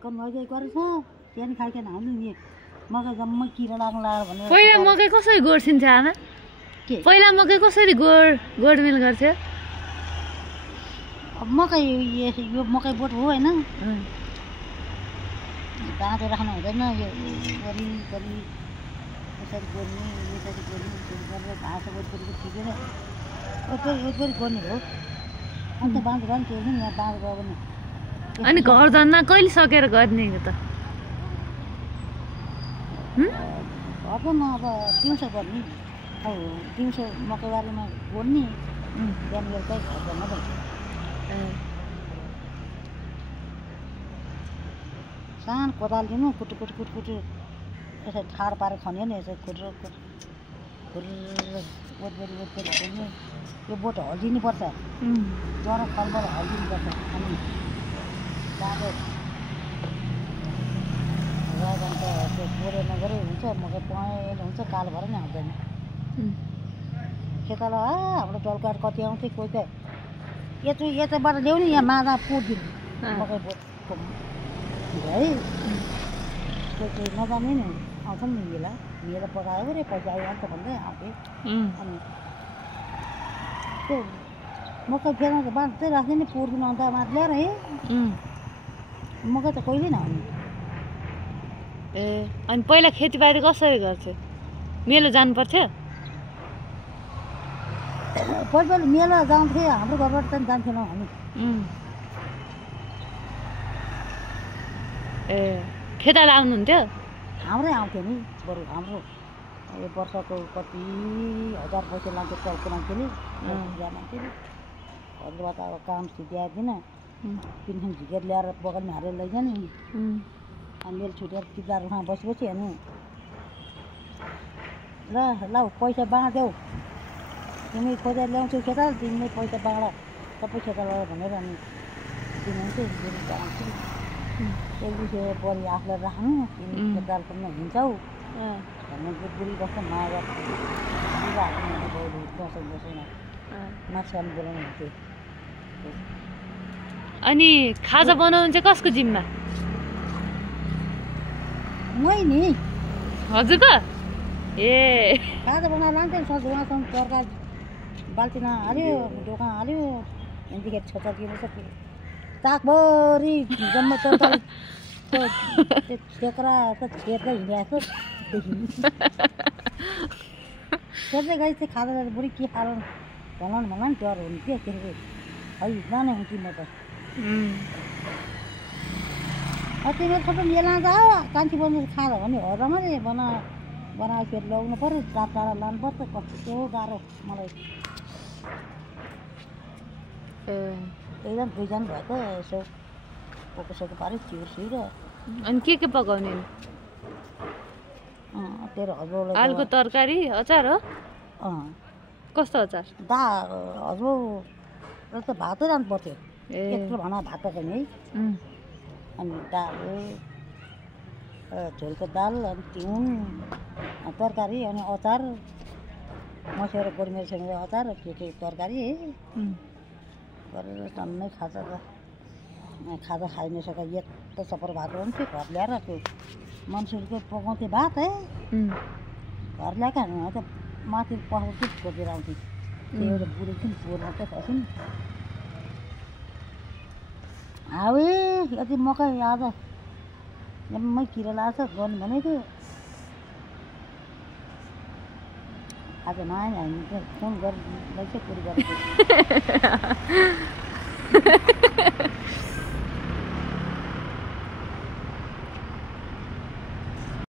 भक्क मकै गरेछ त्यहाँ खाइकन हाल्नु नि मकै जम्मै किरा लाग्ला भनेर पहिला मकै कसरी गोड्छिन्छ आमा के पहिला मकै कसरी गोडमेल गर्थ्यो अब मकै यो मकै बोट हो हैन बाँधेर राख्नु हुँदैन यो वरिपरि यसरी गोड्ने यसरी गोड्ने यसरी गरेर घाँस वरिपरिको ठिकेर वरिपरि गोड्ने हो अन्त बाँधेर पनि त्यो यहाँ बाँधेर पनि अनि घर धन्दा कहिले सकेर गर्ने त घरमा अब दिउँसो गर्ने अब दिउँसो मकैबारीमा गोड्ने बिहान बेलुकै घर धन्दा सानो कोदाल लिनु कुटु यसरी ठाड पारेर खन्यो नि यसरी खुट्रो वरिपरि खोल्ने यो बोट हल्दिनुपर्छ जरा खलबाट हल्दिनुपर्छ अनि बाँधो अन्त त्यो गोडे नगरे हुन्छ मकै पहेँलो हुन्छ कालो भएर नि आउँदैन खेताला हाम्रो डलकाट कति आउँथ्यो कोही त यताबाट ल्याउने यहाँ मादा पुट्दिनु मकै बोटको है कोही नजाने नि आउँछ नि मिलेर पकायो अरे पैसा आइहाल्छ भन्दै आउँथेँ अनि त्यो मकै फेर्न त बाँध्दै राख्थ्यो नि पुर्दिनु अन्त माथि ल्याएर है मकै त कहिले नआउने ए अनि पहिला खेतीबारी कसरी गर्थ्यो मेलो जानु पर्थ्यो पहिला मेला जान्थ्यो हाम्रो घरबाट चाहिँ जान्थेनौँ हामी ए खेताला आउनुहुन्थ्यो हाम्रै आउँथ्यो नि बरु हाम्रो यो वर्षको कति हजार पैसा लाग्थ्यो चौको मान्छेले मान्छेले घरबाट अब काम सिद्ध्याएन पिन्सन झिकेर ल्याएर बगलमा हालेर लैजाने अनि मेरो छुटेर टिप्दाहरूमा बसी हेर्नु ल पैसा बाँड्यौ तिमी खोजेर ल्याउँछौ खेता तिमीले पैसा बाँड सबै खेताला भनेर अनि दिनुहुन्थ्यो आउँछु एक दुई बढी आफूलाई राख्नु तिमी खेताल पनि हिँड्छौ भन्ने बुढी बस्छ माया दसैँमा माछामा बोलाउनु हुन्थ्यो अनि खाजा बनाउनु चाहिँ कसको जिम्मा मै नि हजुरको ए खाजा बनाएर लान्थ्यो सजुवासँग तरकारी बाल्टिना हाल्यो ढोका हाल्यो त्यहाँदेखि छोटा किनेछ ताकभरि जम्मै तरकारी त्यो छेक्रा छेर्दै हिँडेको देखिनु छेर्दै गई चाहिँ खाजा बुढी के खानु भनौँ नि डर हुन्थ्यो के अरे है जाने हुन्थ्यो म त तिमीहरू सबै मेला जाऊ कान्छी बन्नु खाँदा भने हरमा नि बनाएर फेरि ल्याउनु पऱ्यो टाढा लानुपर्छ कस्तो गाह्रो मलाई एकदम दुईजना भयो त यसो पोकोसोको पाऱ्यो चिउर अनि के पकाउने तेरो हजुरलाई आलुको तरकारी अचार हो कस्तो अचार हजुर त भातै राख्नु पर्थ्यो यत्रो भना भात पकाउने है अनि दाल झोलको दाल अनि तिउन तरकारी अनि अचार मसेर गोडमेरसँग अचार के तरकारी है गरेर टन्नै खाजा खाइ नसके यत्रो सपर भात हुन्थ्यो घर ल्याएर त्यो मान्छेहरूको पकाउँथ्यो भात है घर ल्याएका त माथि पकाउँथ्यो खोजेर आउँथ्यो त्यो एउटा बुढी थियो पोहोर मात्रै खस्यो नि हावे यति मकै आज जम्मै किरा लाग्छ गर्नु भनेको आज नआयो हामी फोन गरेर कुरो गरेको